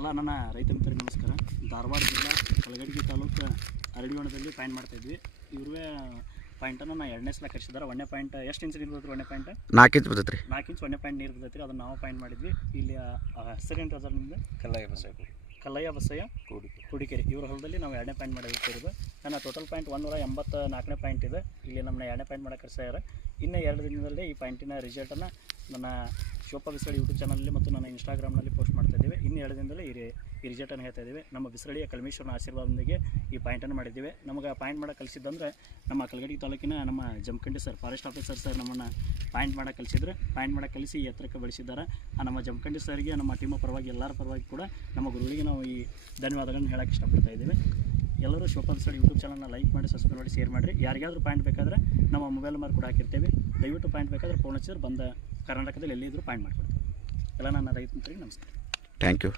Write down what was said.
ಎಲ್ಲ ನನ್ನ ರೈತ ಮಿತ್ರರಿಗೆ ನಮಸ್ಕಾರ. ಧಾರವಾಡ ಜಿಲ್ಲಾ ಕಲಘಟಗಿ ತಾಲೂಕು ಅರಳಿವಣದಲ್ಲಿ ಪಾಯಿಂಟ್ ಮಾಡ್ತಾಯಿದ್ವಿ. ಇವ್ರೇ ಪಾಯಿಂಟನ್ನು ನಾ 2ನೇ ಸಲ ಕಳಿಸಿದ್ದಾರೆ. 1ನೇ ಪಾಯಿಂಟ್ ಎಷ್ಟು ಇಂಚ್ ನೀರು ಬರ್ತೈತೆ? 1ನೇ ಪಾಯಿಂಟ್ 4 ಇಂಚ್ ಬರ್ತೈತೆ ರೀ. 4 ಇಂಚ್ 1ನೇ ಪಾಯಿಂಟ್ ನೀರು ಬರ್ತೈತೆ ರೀ. ಅದನ್ನು ನಾವು ಪಾಯಿಂಟ್ ಮಾಡಿದ್ವಿ. ಇಲ್ಲಿ ಹೆಸರೇನು ಅದ ನಿಮ್ಮದು? ಕಲ್ಲಯ್ಯ ಬಸಯ್ಯ ಕುಡಿಕೆರೆ. ಇವ್ರ ಹೊಲದಲ್ಲಿ ನಾವು 2ನೇ ಪಾಯಿಂಟ್ ಮಾಡಿರ್ತಿರೋದು. ನನ್ನ ಟೋಟಲ್ ಪಾಯಿಂಟ್ 184ನೇ ಪಾಯಿಂಟ್ ಇದೆ. ಇಲ್ಲಿ ನಮ್ಮನ್ನ 2ನೇ ಪಾಯಿಂಟ್ ಮಾಡೋಕೆ ಕಳಿಸ್ಯಾರ. ಇನ್ನು 2 ದಿನದಲ್ಲಿ ಈ ಪಾಯಿಂಟಿನ ರಿಸಲ್ಟನ್ನು ನನ್ನ ಶಿವಪ್ಪ ಬಿಸರಳ್ಳಿ ಯೂಟ್ಯೂಬ್ ಚಾನಲಲ್ಲಿ ಮತ್ತು ನನ್ನ ಇನ್ಸ್ಟಾಗ್ರಾಮ್ನಲ್ಲಿ ಪೋಸ್ಟ್ ಮಾಡ್ತಾಯಿದ್ದೇವೆ. ಇನ್ನು 2 ದಿನದಲ್ಲಿ ಈ ರಿಸಲ್ಟನ್ನು ಹೇಳ್ತಾ ಇದ್ದೀವಿ. ನಮ್ಮ ಬಿಸರಳ್ಳಿಯ ಕಲ್ಮೇಶ್ವರನ ಆಶೀರ್ವಾದದೊಂದಿಗೆ ಈ ಪಾಯಿಂಟನ್ನು ಮಾಡಿದ್ದೀವಿ. ನಮಗೆ ಪಾಯಿಂಟ್ ಮಾಡೋಕೆ ಕಲಿಸಿದ್ದಂದರೆ ನಮ್ಮ ಕಲಘಟಗಿ ತಾಲೂಕಿನ ನಮ್ಮ Jamkhandi sir, forest officer sir ನಮ್ಮನ್ನು ಪಾಯಿಂಟ್ ಮಾಡೋಕೆ ಕಲಿಸಿದ್ರು. ಪಾಯಿಂಟ್ ಮಾಡೋಕೆ ಕಲಿಸಿ ಈ ಎತ್ತರಕ್ಕೆ ಬೆಳೆಸಿದ್ದಾರೆ. ನಮ್ಮ ಜಮಖಂಡಿ ಸರ್ಗೆ, ನಮ್ಮ ಟೀಮ್ ಪರವಾಗಿ, ಎಲ್ಲರ ಪರವಾಗಿ ಕೂಡ ನಮ್ಮ ಗುರುಗಳಿಗೆ ನಾವು ಈ ಧನ್ಯವಾದಗಳನ್ನು ಹೇಳೋಕ್ಕೆ ಇಷ್ಟಪಡ್ತಾ ಇದ್ದೀವಿ. ಎಲ್ಲರೂ ಶಿವಪ್ಪ ಬಿಸರಳ್ಳಿ ಯೂಟ್ಯೂಬ್ ಚಾನಲ್ನ ಲೈಕ್ ಮಾಡಿ, ಸಬ್ಸ್ಕ್ರೈಬ್ ಮಾಡಿ, ಶೇರ್ ಮಾಡಿರಿ. ಯಾರಿಗಾದರೂ ಪಾಯಿಂಟ್ ಬೇಕಾದರೆ ನಮ್ಮ ಮೊಬೈಲ್ ನಂಬರ್ ಕೂಡ ಹಾಕಿರ್ತೀವಿ. ದಯವಿಟ್ಟು ಪಾಯಿಂಟ್ ಬೇಕಾದರೆ ಫೋನ್ ಹಚ್ಚಿದ್ರೆ ಬಂದ ಕರ್ನಾಟಕದಲ್ಲಿ ಎಲ್ಲಿದ್ದರೂ ಪಾಯಿಂಟ್ ಮಾಡಿಕೊಡ್ತೀವಿ. ಎಲ್ಲ ನನ್ನ ರೈತ ಮಿತ್ರರಿಗೆ ನಮಸ್ಕಾರ. Thank you.